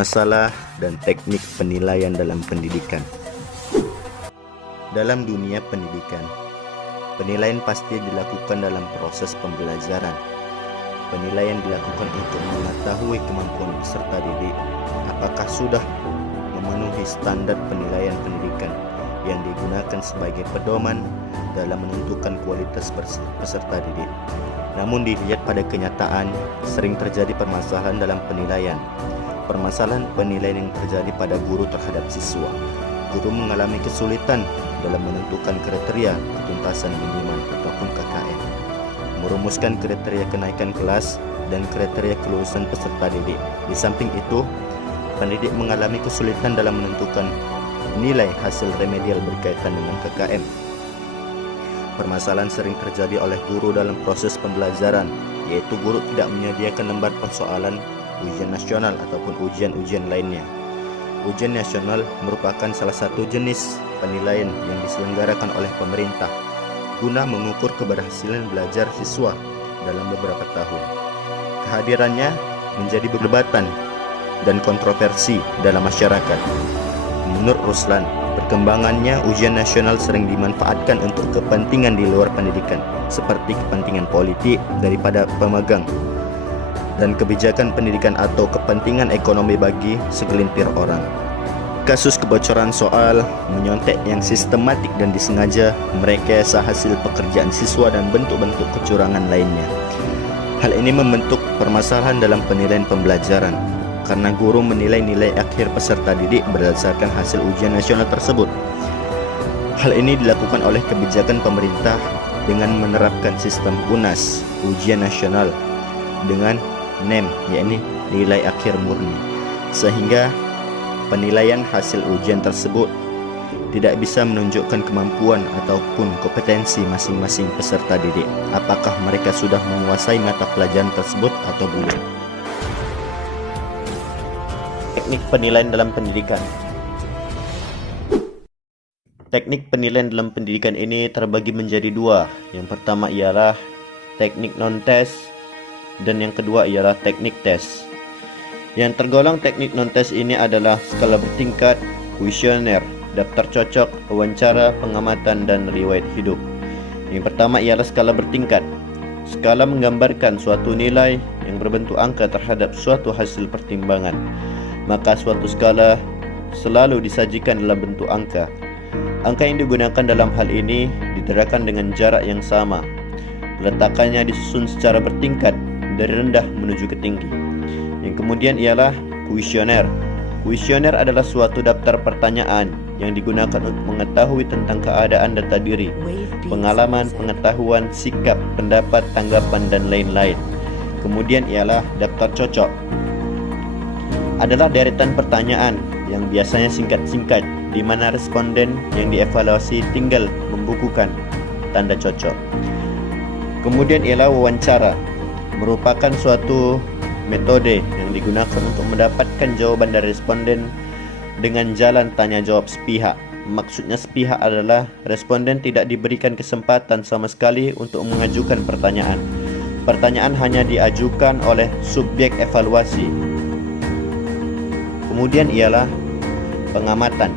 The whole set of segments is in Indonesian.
Masalah dan teknik penilaian dalam pendidikan. Dalam dunia pendidikan, penilaian pasti dilakukan dalam proses pembelajaran. Penilaian dilakukan untuk mengetahui kemampuan peserta didik apakah sudah memenuhi standar penilaian pendidikan yang digunakan sebagai pedoman dalam menentukan kualitas peserta didik. Namun dilihat pada kenyataan, sering terjadi permasalahan dalam penilaian. Permasalahan penilaian yang terjadi pada guru terhadap siswa. Guru mengalami kesulitan dalam menentukan kriteria ketuntasan minimal ataupun KKM, merumuskan kriteria kenaikan kelas dan kriteria kelulusan peserta didik. Di samping itu, pendidik mengalami kesulitan dalam menentukan nilai hasil remedial berkaitan dengan KKM. Permasalahan sering terjadi oleh guru dalam proses pembelajaran, yaitu guru tidak menyediakan lembar persoalan ujian nasional ataupun ujian-ujian lainnya. Ujian nasional merupakan salah satu jenis penilaian yang diselenggarakan oleh pemerintah guna mengukur keberhasilan belajar siswa dalam beberapa tahun. Kehadirannya menjadi perdebatan dan kontroversi dalam masyarakat. Menurut Ruslan, perkembangannya ujian nasional sering dimanfaatkan untuk kepentingan di luar pendidikan, seperti kepentingan politik daripada pemegang dan kebijakan pendidikan atau kepentingan ekonomi bagi segelintir orang. Kasus kebocoran soal, menyontek yang sistematik dan disengaja, merekayasa hasil pekerjaan siswa dan bentuk-bentuk kecurangan lainnya. Hal ini membentuk permasalahan dalam penilaian pembelajaran, karena guru menilai nilai akhir peserta didik berdasarkan hasil ujian nasional tersebut. Hal ini dilakukan oleh kebijakan pemerintah dengan menerapkan sistem UNAS, ujian nasional, dengan NEM, yakni nilai akhir murni, sehingga penilaian hasil ujian tersebut tidak bisa menunjukkan kemampuan ataupun kompetensi masing-masing peserta didik, apakah mereka sudah menguasai mata pelajaran tersebut atau belum. Teknik penilaian dalam pendidikan. Teknik penilaian dalam pendidikan ini terbagi menjadi dua. Yang pertama ialah teknik non-tes dan yang kedua ialah teknik tes. Yang tergolong teknik non-tes ini adalah skala bertingkat, kuesioner, daftar cocok, wawancara, pengamatan, dan riwayat hidup. Yang pertama ialah skala bertingkat. Skala menggambarkan suatu nilai yang berbentuk angka terhadap suatu hasil pertimbangan. Maka suatu skala selalu disajikan dalam bentuk angka. Angka yang digunakan dalam hal ini diterapkan dengan jarak yang sama. Peletakannya disusun secara bertingkat dari rendah menuju ke tinggi. Yang kemudian ialah kuesioner. Kuesioner adalah suatu daftar pertanyaan yang digunakan untuk mengetahui tentang keadaan data diri, pengalaman, pengetahuan, sikap, pendapat, tanggapan, dan lain-lain. Kemudian ialah daftar cocok. Adalah deretan pertanyaan yang biasanya singkat-singkat, di mana responden yang dievaluasi tinggal membukukan tanda cocok. Kemudian ialah wawancara, merupakan suatu metode yang digunakan untuk mendapatkan jawaban dari responden dengan jalan tanya jawab sepihak. Maksudnya sepihak adalah responden tidak diberikan kesempatan sama sekali untuk mengajukan pertanyaan. Pertanyaan hanya diajukan oleh subjek evaluasi. Kemudian ialah pengamatan,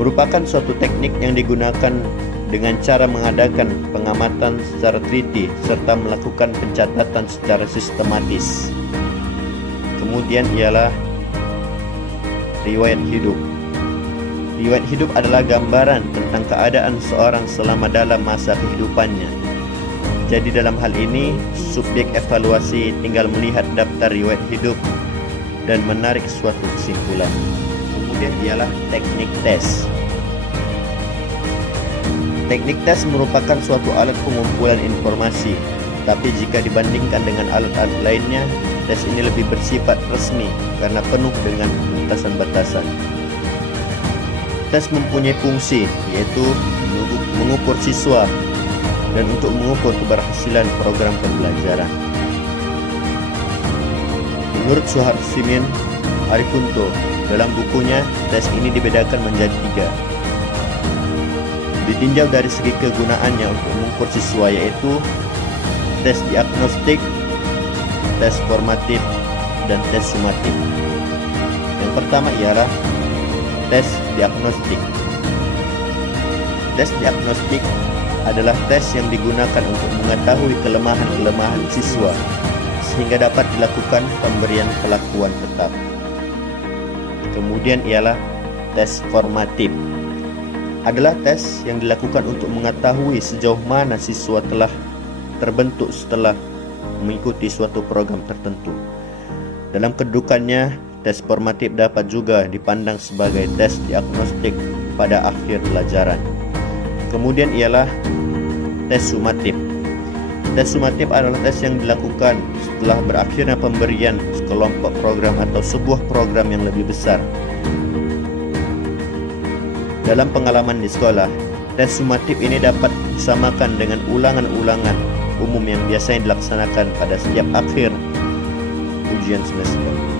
merupakan suatu teknik yang digunakan dengan cara mengadakan pengamatan secara teliti serta melakukan pencatatan secara sistematis. Kemudian ialah riwayat hidup. Riwayat hidup adalah gambaran tentang keadaan seorang selama dalam masa kehidupannya. Jadi dalam hal ini, subjek evaluasi tinggal melihat daftar riwayat hidup dan menarik suatu kesimpulan. Kemudian ialah teknik tes. Teknik tes merupakan suatu alat pengumpulan informasi, tapi jika dibandingkan dengan alat-alat lainnya, tes ini lebih bersifat resmi karena penuh dengan batasan-batasan. Tes mempunyai fungsi, yaitu mengukur siswa dan untuk mengukur keberhasilan program pembelajaran. Menurut Suharsimin Arifunto, dalam bukunya, tes ini dibedakan menjadi 3. Ditinjau dari segi kegunaannya untuk mengukur siswa, yaitu tes diagnostik, tes formatif, dan tes sumatif. Yang pertama ialah tes diagnostik. Tes diagnostik adalah tes yang digunakan untuk mengetahui kelemahan-kelemahan siswa sehingga dapat dilakukan pemberian perlakuan tetap. Kemudian ialah tes formatif. Adalah tes yang dilakukan untuk mengetahui sejauh mana siswa telah terbentuk setelah mengikuti suatu program tertentu. Dalam kedudukannya, tes formatif dapat juga dipandang sebagai tes diagnostik pada akhir pelajaran. Kemudian ialah tes sumatif. Tes sumatif adalah tes yang dilakukan setelah berakhirnya pemberian sekelompok program atau sebuah program yang lebih besar. Dalam pengalaman di sekolah, tes sumatif ini dapat disamakan dengan ulangan-ulangan umum yang biasanya dilaksanakan pada setiap akhir ujian semester.